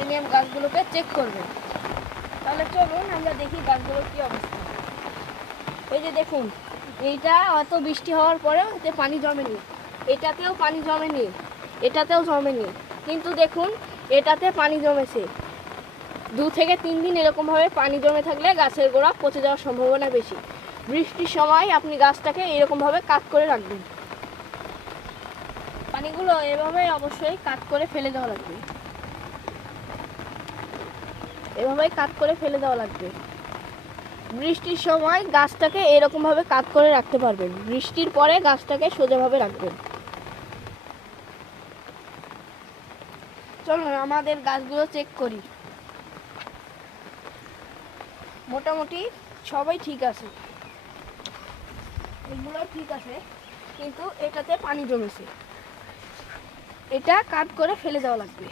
Adenium গাছগুলোকে check করবেন। তাহলে চলুন আমরা দেখি গাছগুলোর কী অবস্থা। এই যে দেখুন, এইটা অত বৃষ্টি হওয়ার পরেও এতে পানি জমেনি, এটাতেও পানি জমেনি, এটাতেও জমেনি, কিন্তু দেখুন এটাতে পানি জমেছে। 2 থেকে 3 দিন এরকমভাবে পানি জমে থাকলে গাছের গোড়া পচে যাওয়ার সম্ভাবনা বেশি। বৃষ্টির সময় আপনি গাছটাকে এরকমভাবে কাট করে রাখবেন। পানিগুলো এভাবে অবশ্যই কাট করে ফেলে দেওয়া লাগবে, এভাবেই কাট করে ফেলে দেওয়া লাগবে। বৃষ্টির সময় গাছটাকে এরকমভাবে কাট করে রাখতে পারবেন, বৃষ্টির পরে গাছটাকে সোজাভাবে রাখবেন। চলুন আমাদের গাছগুলো চেক করি। মোটামুটি সবাই ঠিক আছে, এগুলো ঠিক আছে, কিন্তু এটাতে পানি জমেছে, এটা কাট করে ফেলে দেওয়া লাগবে।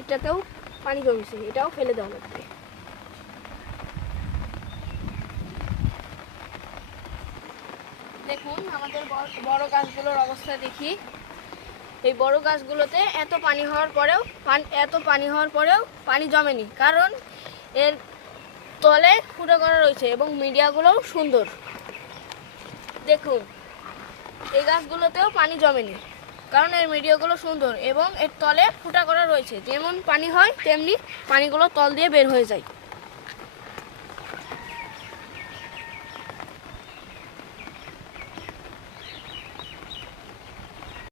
এটাতেও পানি জমেছে, এটাও ফেলে দেওয়া লাগবে। দেখুন আমাদের বড় গাছগুলোর অবস্থা দেখি। এই বড় গাছগুলোতে এত পানি হওয়ার পরেও পানি জমেনি, কারণ এর তলে ফুটো করা রয়েছে এবং মিডিয়াগুলোও সুন্দর। দেখুন এই গাছগুলোতেও পানি জমেনি, কারণ এর মিডিয়াগুলো সুন্দর এবং এর তলে ফুটা করা রয়েছে। যেমন পানি হয় তেমনি পানিগুলো তল দিয়ে বের হয়ে যায়।